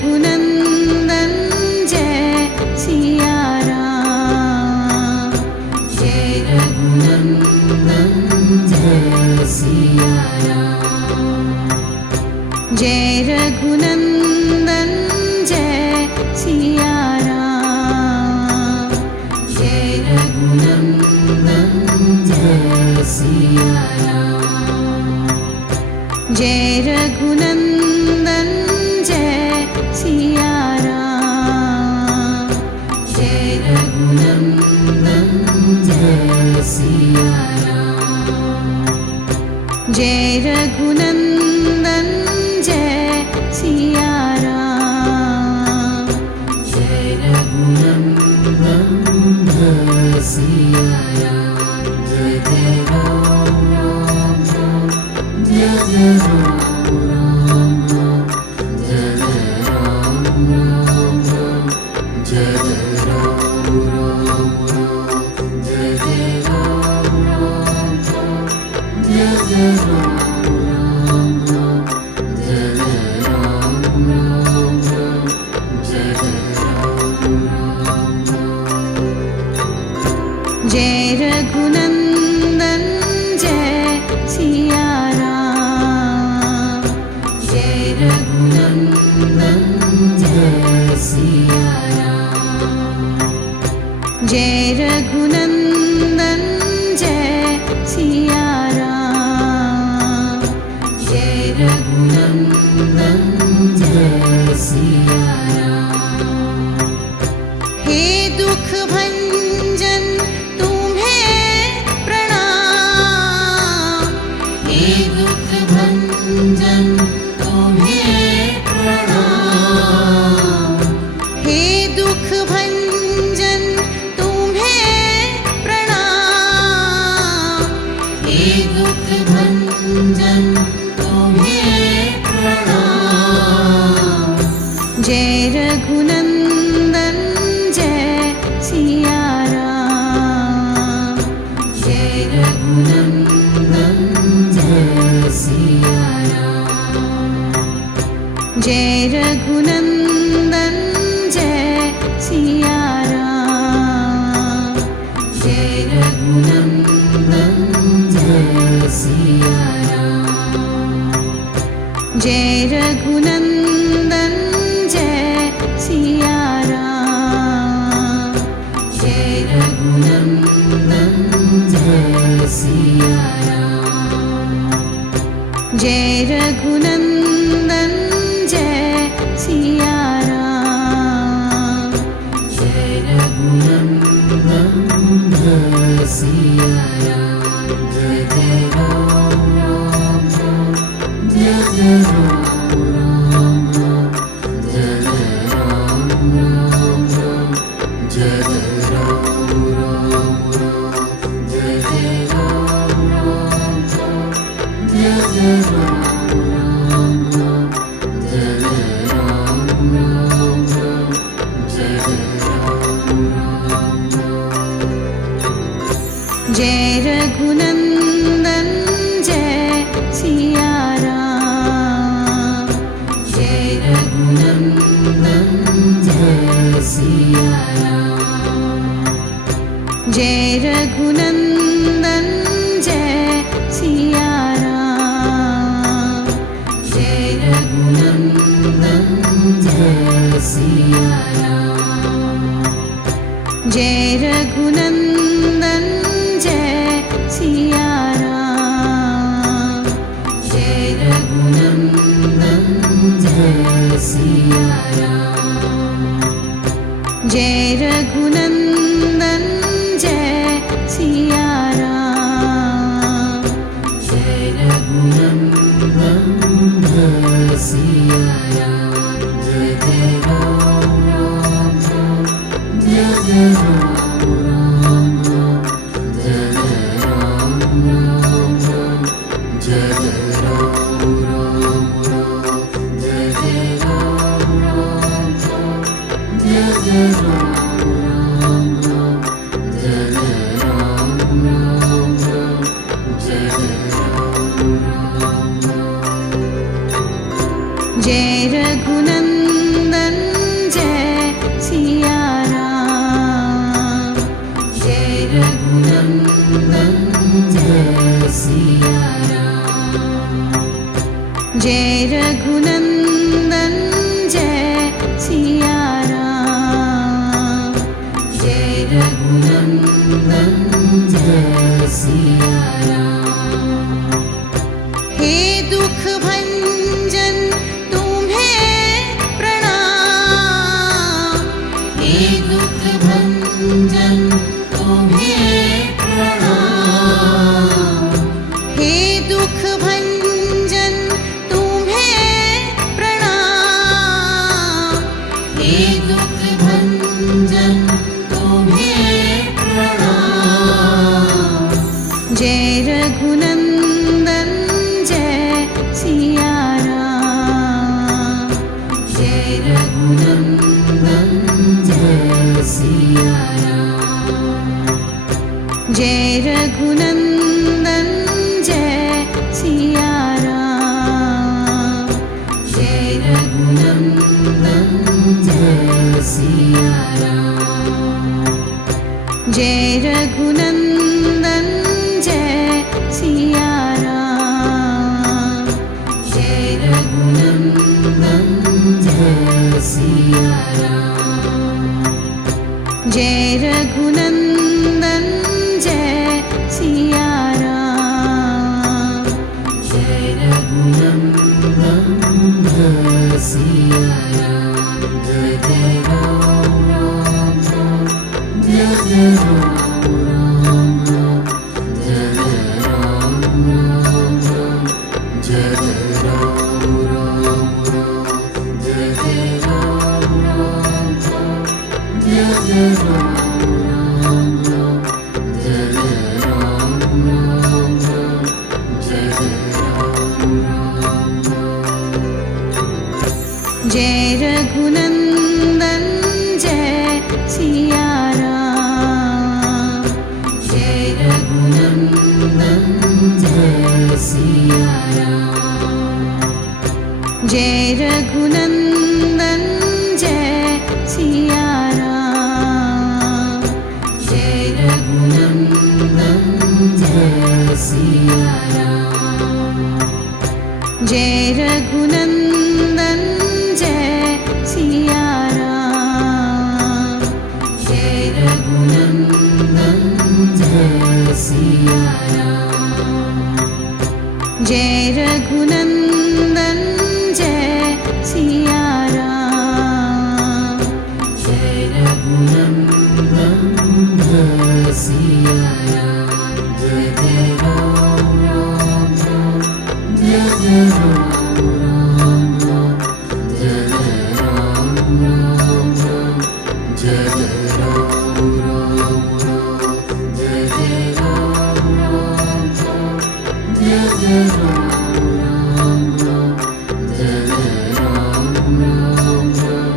रघुनंदन जय सिया राम। जय रघुनंदन जय सिया राम। जय रघुनंदन जय सिया राम। जय रघुनंदन जय सिया राम। जय रघुनंदन जय सिया राम। जय रघुनंदन जय सिया राम। जय रघुनंदन जय सिया राम। जय रघुनंदन जय सिया राम। जय जय राम राम राम जय जय राम राम राम जय जय राम राम राम जय जय राम राम राम जय जय राम राम राम जय जय राम राम राम जय जय राम राम राम जय जय राम राम राम। जय रघुनंदन जय सिया राम। जय रघुनंदन जय सिया राम। जय रघुनंदन जय सिया राम। जय रघुनंदन जय सिया राम। हे दुख भंजन तुम्हें प्रणाम। हे दुख भंजन तुम्हें प्रणाम। हे दुख भंजन तुम्हें प्रणाम। हे दुख भंजन तुम्हें प्रणाम। जय रघुनंदन जय सिया राम। जय रघुनंदन जय सिया राम। जय रघुनंदन जय सिया राम। जय रघुनंदन जय सिया राम। जय रघुनंदन जय सिया राम। जय रघुनंदन जय सिया राम। जय रघुनंदन जय सिया राम। जय रघुनंदन जय सिया राम। जय जय राम राम राम जय जय राम राम राम जय जय राम राम राम जय जय राम राम राम जय जय राम राम राम जय जय राम राम राम जय जय राम राम राम जय जय राम राम राम। जय रघुनंदन जय सिया राम। जय रघुनंदन जय सिया राम। जय रघुनंदन जय सिया राम। जय रघुनंदन जय सिया राम। जय रघुनंदन जय सिया राम। जय रघुनंदन जय सिया राम। जय रघुनंदन जय सिया राम। जय रघुनंदन जय सिया राम। जय जय राम राम राम जय जय राम राम राम जय जय राम राम राम जय जय राम राम राम जय जय राम राम राम जय जय राम राम राम जय जय राम राम राम जय जय राम राम राम। जय रघुनंदन हे दुख भंजन तुम्हें प्रणाम। हे दुख भंजन तुम्हें प्रणाम। हे दुख भंजन तुम्हें प्रणाम। जय रघुनंदन जय सिया राम। जय रघुनंदन जय सिया राम। जय रघुनंदन जय सिया राम। जय रघुनंदन जय सिया राम। जय रघुनंदन जय सिया राम। जय रघुनंदन जय सिया राम। जय रघुनंदन जय सिया राम। जय रघुनंदन जय सिया राम। जय जय राम राम राम जय जय राम राम राम जय जय राम राम राम जय जय राम राम राम जय जय राम राम राम जय जय राम राम राम जय जय राम राम राम जय जय राम राम राम। जय रघुनंदन जय सिया राम। जय रघुनंदन जय सिया राम। जय रघुनंदन जय सिया राम। जय रघुनंदन जय सिया राम। जय रघुनंदन जय सिया राम। जय रघुनंदन जय सिया राम। जय रघुनंदन जय सिया राम। जय रघुनंदन जय सिया राम। जय जय राम राम राम जय जय राम राम राम जय जय राम राम राम जय जय राम राम राम जय जय राम राम राम जय जय राम राम राम जय जय राम राम राम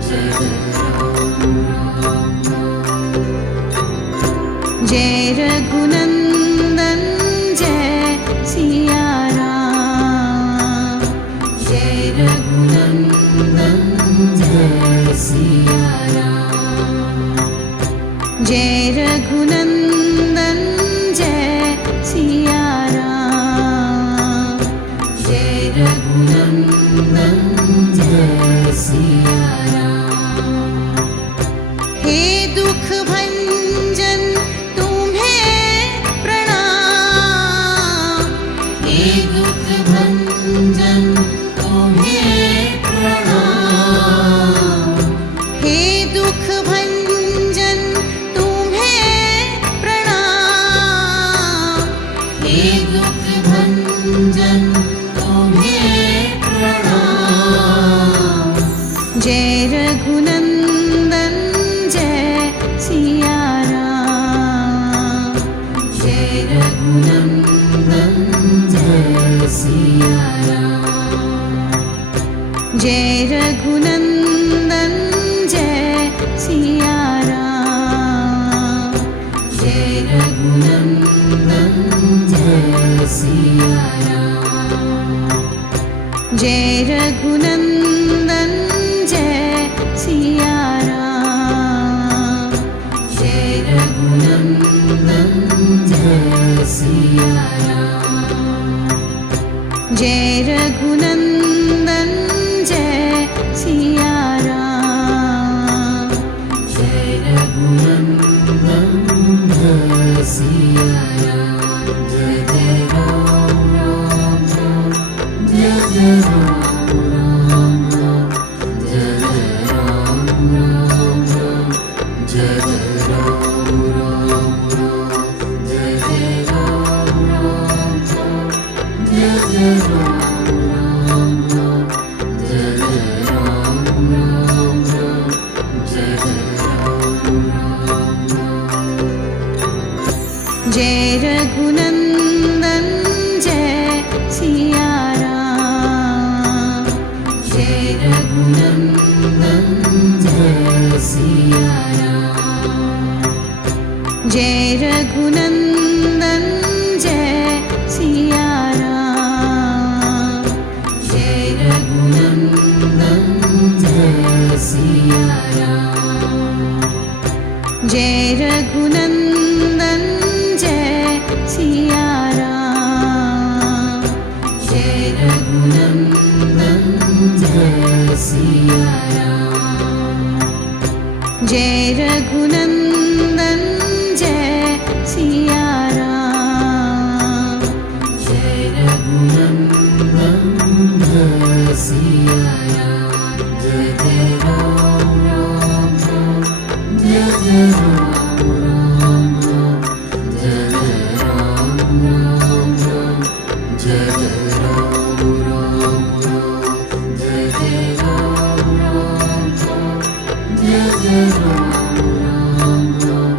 जय जय राम राम राम। जय रघुनंदन जय सिया राम। जय रघुनंदन जय सिया राम। जय रघुनंदन जय सिया राम। जय रघुनंदन जय सिया राम। हे दुख भंजन तुम्हें प्रणाम। हे दुख भंजन तुम्हें प्रणाम। हे दुख भंजन तुम्हें जय रघुनंदन जय सिया राम। जय रघुनंदन जय सिया राम। जय रघुनंदन जय सिया राम। जय रघुनंदन जय सिया राम। जय रघुनंदन जय सिया राम। जय रघुनंदन जय सिया राम। जय रघुनंदन जय सिया राम। जय रघुनंदन जय सिया राम। जय जय राम राम राम जय जय राम राम राम जय जय राम राम राम जय जय राम राम राम जय जय राम राम राम जय जय राम राम राम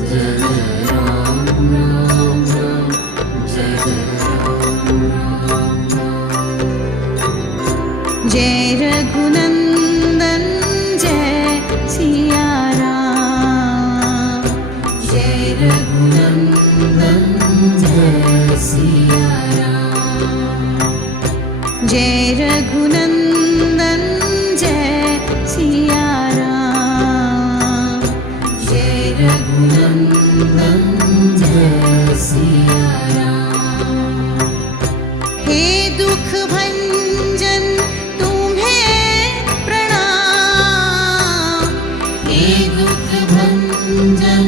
जय जय राम राम राम जय जय राम राम राम। जय रघुनंदन जय सिया राम। जय रघुनंदन जय सिया राम। जय रघुनंदन जय सिया राम। जय रघुनंदन जय सिया राम। हे दुख भंजन तुम्हें प्रणाम। हे दुख भंजन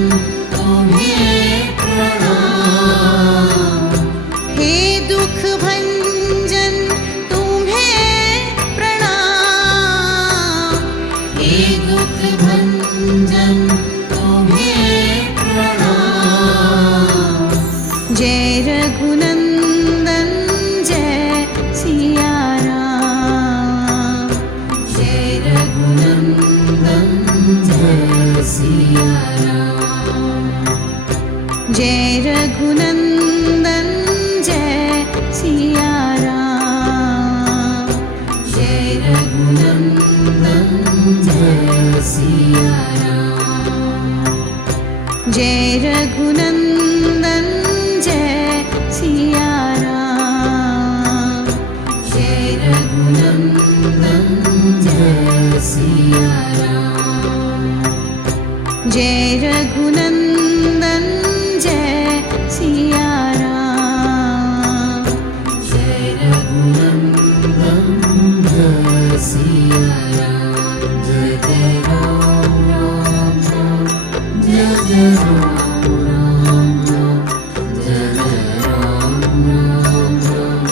तुम्हें प्रणाम। हे दुख भंजन तुम्हें प्रणाम। हे दुख भंजन तुम्हें प्रणाम। जय रघुनंदन जय सिया राम। जय रघुनंदन जय सिया राम। जय रघुनंदन जय सिया राम। जय रघुनंदन जय सिया राम। जय रघुनंदन जय सिया राम। जय रघुनंदन जय सिया राम। जय रघुनंदन जय सिया राम। जय रघुनंदन जय सिया राम। जय जय राम राम राम जय जय राम राम राम जय जय राम राम राम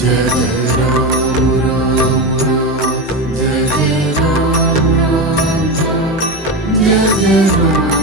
जय जय राम राम राम जय जय राम राम राम जय जय राम